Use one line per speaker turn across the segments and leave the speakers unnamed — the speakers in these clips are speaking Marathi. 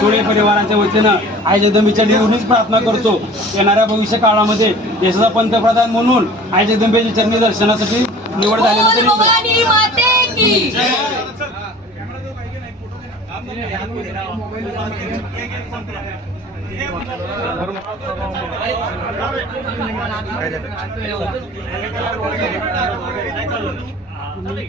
सोडे परिवाराच्या वतीनं आई जगदंबेच्या निवडणूक प्रार्थना करतो. येणाऱ्या भविष्य काळामध्ये देशाचा पंतप्रधान म्हणून आई जगदंबेच्या चरणी दर्शनासाठी निवड झाल्यानंतर
बोल भवानी माते की
दुर्गे दुर्गटभारी दुर्गे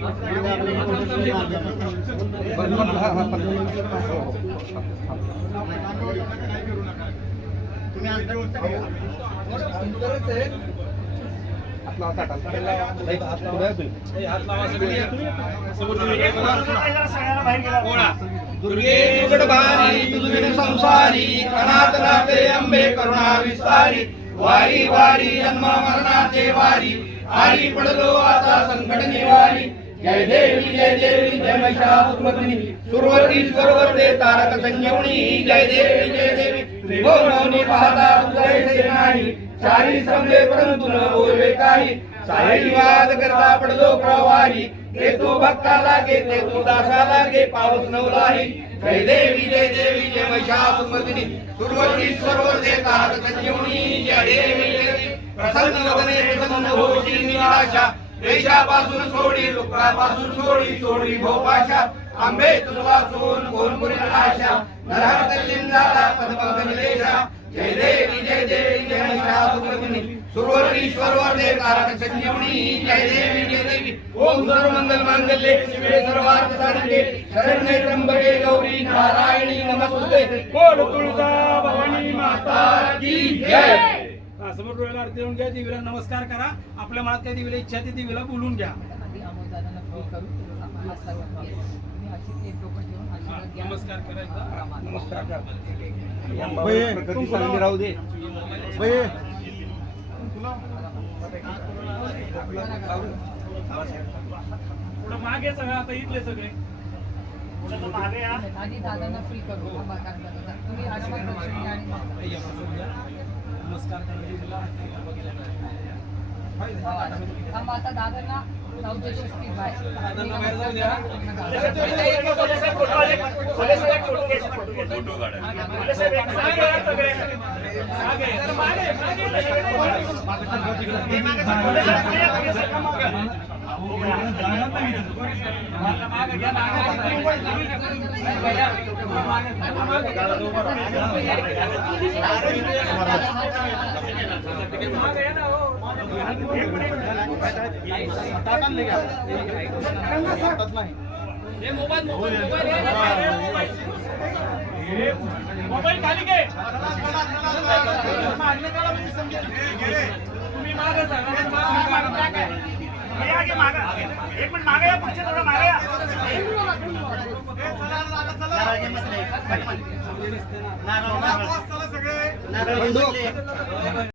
संसारी कणात राहते अंबे करुणा विस्तारी वारी वारी जन्म मरणाचे वारी. आली पडलो आता संकट निवारी जय देवी जय देवी जय महिषासुरमर्दिनी सुरवती सर्वते तारक संजीवनी जय देवी जय देवी. त्रिभुवनी पाहता उदय नाही चारी समजे परंतु न बोलवे काही. साई वाद करता पडलो प्रवाही. घेतो भक्ताला ते तू दासाला घे पाऊस नवलाही. जय देवी जय देवी जय महिषासुरमर्दिनी सुरवती सर्वते तारक संजीवनी जय देवी जय देवी. प्रसन्न वदने प्रसन्न होशी निराशा. देशापासून सोडी लुकापासून सोडी सोडी भोपाशा आंबे तुझ वाचून आशा नरहर लिंगाला जय देवी विजय देवी जय महिषासुरमर्दिनी सुरवरीश्वर संजीवनी जय देवी ओम मंगल मांगल्ये शिवे सर्वार्थ साधके. शरण्ये त्र्यंबके गौरी नारायणी नमस्ते कोड तुळजा भवानी माता की जय.
समोर डोळ्याला आरती लावून घ्या देवीला नमस्कार करा. आपल्या मनात काय देवीला इच्छा ती देवीला बोलून घ्या.
करू.
नमस्कार राहू दे.
मागे सगळं आता इथले सगळे. मागे
आधी दादांना फ्री करू. तुम्ही
नमस्कार
आता दादांना
फोटो आले मोबाईल खाली घे तुम्ही मागे सांगा मागे, मागे. हे. एक मिनिट मागे या पुढचे थोडं मागे या
नारळ, नारळ. नारळ.